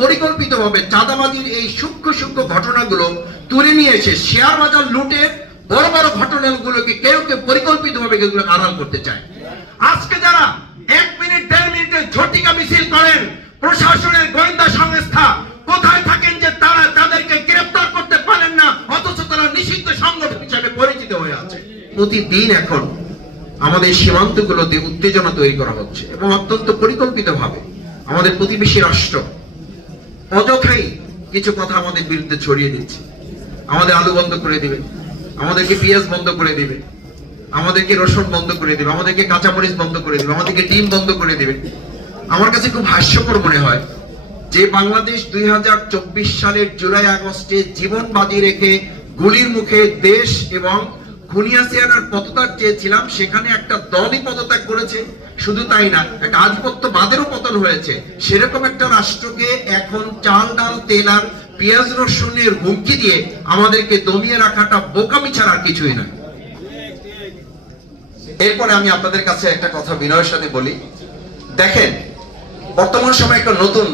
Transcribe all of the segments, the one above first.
পরিকল্পিতভাবে চাঁদাবাজির এই সূক্ষ্ম সূক্ষ্ম ঘটনাগুলো তুলে নিয়ে এসে শেয়ার বাজার লুটের বড় বড় ঘটনাগুলোকে কেউ কেউ পরিকল্পিতভাবে এগুলো আড়াল করতে চায়। আজকে যারা 1 মিনিট 1.5 মিনিটের ঝটিকা মিছিল করেন, প্রশাসনের গোয়েন্দা সংস্থা কোথায় থাকেন যে তারা তাদেরকে গ্রেফতার করতে পারেন না, অথচ তারা নিষিদ্ধ সংগঠন হিসেবে পরিচিত হয়ে আছে। প্রতিদিন এখন আমাদের সীমান্তগুলোতে উত্তেজনা তৈরি করা হচ্ছে এবং অত্যন্ত পরিকল্পিতভাবে আমাদের প্রতিবেশী রাষ্ট্র অযথাই কিছু কথা আমাদের বিরুদ্ধে ছড়িয়ে দিচ্ছে। আমাদের আলু বন্ধ করে দিবে, আমাদেরকে পেঁয়াজ বন্ধ করে দিবে, আমাদেরকে রসুন বন্ধ করে দিবে, আমাদেরকে কাঁচামরিচ বন্ধ করে দিবে, আমাদেরকে ডিম বন্ধ করে দিবে। আমার কাছে খুব হাস্যকর মনে হয় যে বাংলাদেশ 2024 সালের জুলাই আগস্টে জীবন বাজি রেখে গুলির মুখে দেশ এবং খুনিয়াসিয়ানার পদত্যাগ চেয়েছিলাম, সেখানে একটা দলই পদত্যাগ করেছে। শুধু তাই না, একটা আধিপত্যবাদেরও পতন হয়েছে। সেরকম একটা রাষ্ট্রকে এখন চাল ডাল তেল আর পেঁয়াজ রসুনের হুমকি দিয়ে আমাদেরকে দমিয়ে রাখাটা বোকামি ছাড়া আর কিছুই না। এরপরে আমি আপনাদের কাছে একটা কথা বিনয়ের সাথে বলি, দেখেন বর্তমান সময় একটা নতুন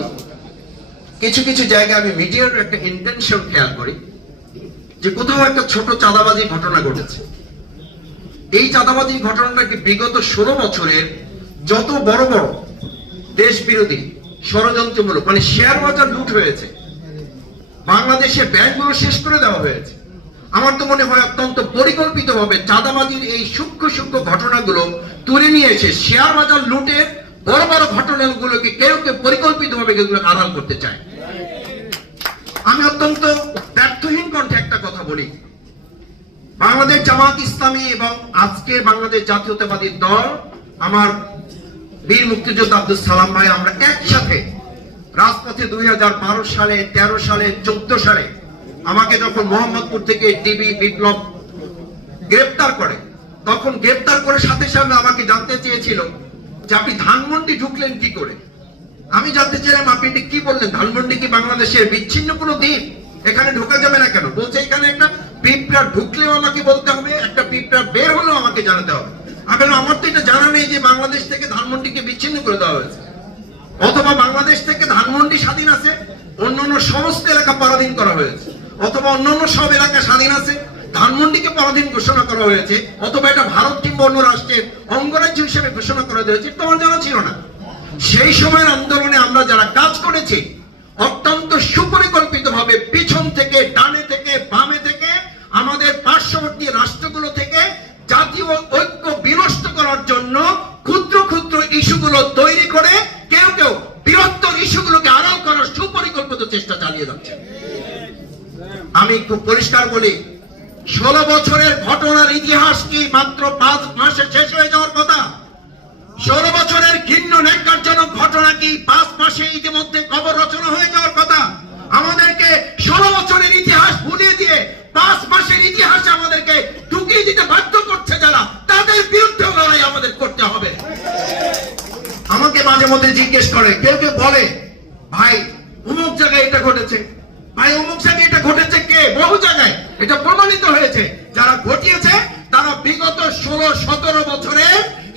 কিছু কিছু জায়গায় আমি মিডিয়ার একটা ইন্টেনশন খেয়াল করি যে কোথাও একটা ছোট চাঁদাবাজি ঘটনা ঘটেছে। এই চাঁদাবাজি ঘটনাটাকে বিগত 16 বছরের যত বড় বড় দেশ বিরোধী ষড়যন্ত্রমূলক মানে শেয়ার বাজার লুট হয়েছে, বাংলাদেশের ব্যাংকগুলো শেষ করে দেওয়া হয়েছে। আমার তো মনে হয় অত্যন্ত পরিকল্পিতভাবে চাঁদাবাজির এই সূক্ষ্ম সূক্ষ্ম ঘটনাগুলো তুলে নিয়ে এসে শেয়ার বাজার লুটের বড় বড় ঘটনাগুলোকে কেউ কেউ পরিকল্পিতভাবে এগুলো আড়াল করতে চায়। আমি অত্যন্ত ব্যর্থহীন কণ্ঠে একটা কথা বলি, বাংলাদেশ জামাত ইসলামী এবং আজকের বাংলাদেশ জাতীয়তাবাদী দল, আমার বীর মুক্তিযোদ্ধা আব্দুল সালাম ভাই, আমরা একসাথে রাজপথে 2012 সালে, 13 সালে, 14 সালে আমাকে যখন মোহাম্মদপুর থেকে ডিবি বিপ্লব গ্রেফতার করে, তখন গ্রেফতার করে সাথে সাথে আমাকে জানতে চেয়েছিল যে আপনি ধানমন্ডি ঢুকলেন কি করে। আমি জানতে চাইলাম আপনি কি বললেন, ধানমন্ডি কি বাংলাদেশের বিচ্ছিন্ন কোনো দ্বীপ, এখানে ঢোকা যাবে না কেন? বলছে এখানে একটা পিঁপড়া ঢুকলেও আমাকে বলতে হবে, একটা পিঁপড়া বের হলেও আমাকে জানাতে হবে। আমার তো এটা জানা নেই যে বাংলাদেশ থেকে ধানমন্ডিকে বিচ্ছিন্ন করে দেওয়া হয়েছে, অথবা বাংলাদেশ থেকে ধানমন্ডি স্বাধীন আছে, অন্যান্য সমস্ত এলাকা পরাধীন করা হয়েছে, অথবা অন্যান্য সব এলাকা স্বাধীন আছে, ধানমন্ডিকে পরাধীন ঘোষণা করা হয়েছে, অথবা এটা ভারত কিংবা অন্য রাষ্ট্রের অঙ্গরাজ্য হিসেবে ঘোষণা করা হয়েছে, তোমার জানা ছিল না। সেই সময়ের আন্দোলনে আমরা যারা কাজ করেছি অত্যন্ত সুপরিকল্পিতভাবে পিছন থেকে, ডানে থেকে, বামে থেকে, আমাদের পার্শ্ববর্তী রাষ্ট্রগুলো থেকে জাতীয় ঐক্য বিনষ্ট করার জন্য ক্ষুদ্র ক্ষুদ্র ইস্যুগুলো তৈরি করে কেউ কেউ বৃহত্তর ইস্যুগুলোকে আড়াল করার সুপরিকল্পিত চেষ্টা চালিয়ে যাচ্ছে। আমি খুব পরিষ্কার বলি, 16 বছরের ঘটনার ইতিহাস কি মাত্র 5 মাসে শেষ হয়ে যাওয়ার কথা? 16 বছরের ঘৃণ্য ন্যাক্কারজনক ঘটনা কি 5 মাসে ইতিমধ্যে খবর রচনা হয়ে যাওয়ার কথা? আমাদেরকে 16 বছরের ইতিহাস ভুলিয়ে দিয়ে 5 মাসের ইতিহাস আমাদেরকে ঢুকিয়ে দিতে বাধ্য করছে যারা, তাদের বিরুদ্ধে লড়াই আমাদের করতে হবে। আমাকে মাঝে মধ্যে জিজ্ঞেস করে, কেউ কেউ বলে ভাই অমুক জায়গায় এটা ঘটেছে, ভাই অমুক জায়গায় এটা ঘটেছে, কে? বহু জায়গায় এটা প্রমাণিত হয়েছে। যারা ঘটিয়েছে তারা বিগত 16-17 বছরে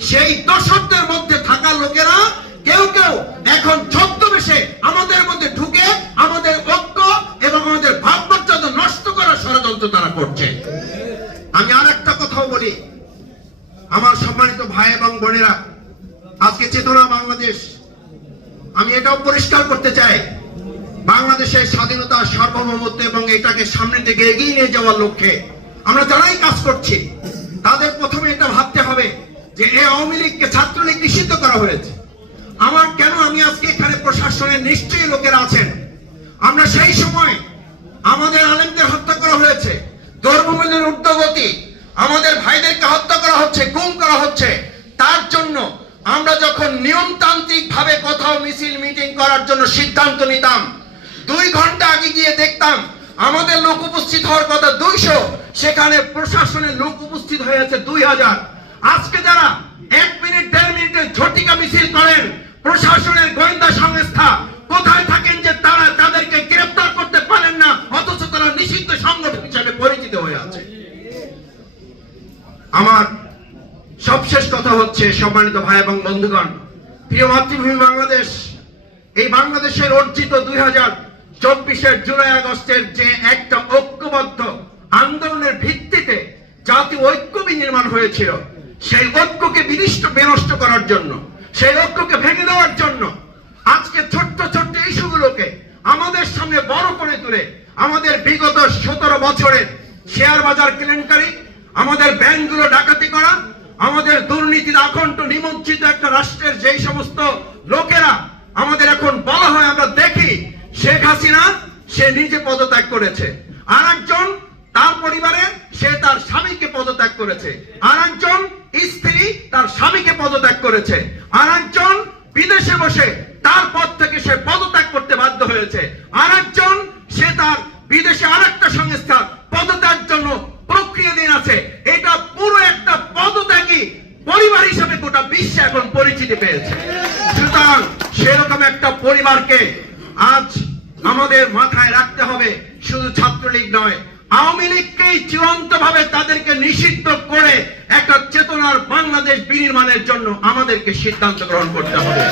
সেই দশকদের মধ্যে থাকা লোকেরা কেউ কেউ এখন ছদ্মবেশে আমাদের মধ্যে ঢুকে আমাদের ঐক্য এবং আমাদের ভাবমর্যাদা নষ্ট করার ষড়যন্ত্র তারা করছে। আমি আর একটা কথাও বলি, আমার সম্মানিত ভাই এবং বোনেরা, আজকে চেতনা বাংলাদেশ, আমি এটাও পরিষ্কার করতে চাই, বাংলাদেশের স্বাধীনতা, সার্বভৌমত্ব এবং এটাকে সামনের দিকে এগিয়ে নিয়ে যাওয়ার লক্ষ্যে আমরা যারাই কাজ করছি তাদের প্রথমে এটা ভাবতে হবে যে এই আওয়ামী লীগকে ছাত্রলীগ নিষিদ্ধ করা হয়েছে। আমার কেন, আমি আজকে এখানে প্রশাসনের নিশ্চয়ই লোকেরা আছেন, আমরা সেই সময় আমাদের আলেমদের হত্যা করা হয়েছে, ধর্মমূল্যের ঊর্ধ্বগতি, আমাদের ভাইদেরকে হত্যা করা হচ্ছে, গুম করা হচ্ছে। তার জন্য আমরা যখন নিয়মতান্ত্রিক ভাবে কোথাও মিছিল মিটিং করার জন্য সিদ্ধান্ত নিতাম, 2 ঘন্টা আগে গিয়ে দেখতাম আমাদের লোক উপস্থিত হওয়ার কথা 200, সেখানে প্রশাসনের লোক উপস্থিত হয়েছে 2000। আজকে যারা 1 মিনিট 1.5 মিনিটের ঝটিকা মিছিল করেন, প্রশাসনের গোয়েন্দা সংস্থা কোথায় থাকেন যে তারা তাদেরকে গ্রেফতার করতে পারেন না, অথচ তারা নিষিদ্ধ সংগঠন হিসেবে পরিচিত হয়ে আছে। আমার সবশেষ কথা হচ্ছে, সম্মানিত ভাই এবং বন্ধুগণ, প্রিয় মাতৃভূমি বাংলাদেশ, এই বাংলাদেশের অর্জিত 2024-এর জুলাই আগস্টের যে একটা ঐক্যবদ্ধ আন্দোলনের ভিত্তিতে জাতীয় ঐক্য বিনির্মাণ হয়েছিল, সেই ঐক্যকে বিনষ্ট করার জন্য, সেই ঐক্যকে ভেঙে দেওয়ার জন্য আজকে ছোট্ট ছোট্ট ইস্যুগুলোকে আমাদের সামনে বড় করে তুলে আমাদের বিগত 17 বছরের শেয়ার বাজার কেলেঙ্কারি, আমাদের ব্যাংকগুলো ডাকাতি করা, আমাদের দুর্নীতির আকণ্ঠ নিমজ্জিত একটা রাষ্ট্রের যেই সমস্ত লোকেরা আমাদের এখন বলা হয়, আমরা দেখি শেখ হাসিনা সে নিজে পদত্যাগ করেছে, আর একজন তার পরিবারে সে তার স্বামীকে পদত্যাগ করেছে, আর একজন স্ত্রী তার স্বামীকে পদত্যাগ করেছে, আর একজন বিদেশে বসে তার পদ থেকে সে পদত্যাগ করতে বাধ্য হয়েছে, আর একজন সে তার বিদেশে আরেকটা সংস্থার পদত্যাগ জন্য প্রক্রিয়াধীন আছে। এটা পুরো একটা পদত্যাগী পরিবার হিসেবে গোটা বিশ্বে এখন পরিচিতি পেয়েছে। সুতরাং সেরকম একটা পরিবারকে আজ আমাদের মাথায় রাখতে হবে। শুধু ছাত্রলীগ নয়, আওয়ামী লীগকেই চূড়ান্ত ভাবে তাদেরকে নিষিদ্ধ করে একটা চেতনার বাংলাদেশ বিনির্মাণের জন্য আমাদেরকে সিদ্ধান্ত গ্রহণ করতে হবে।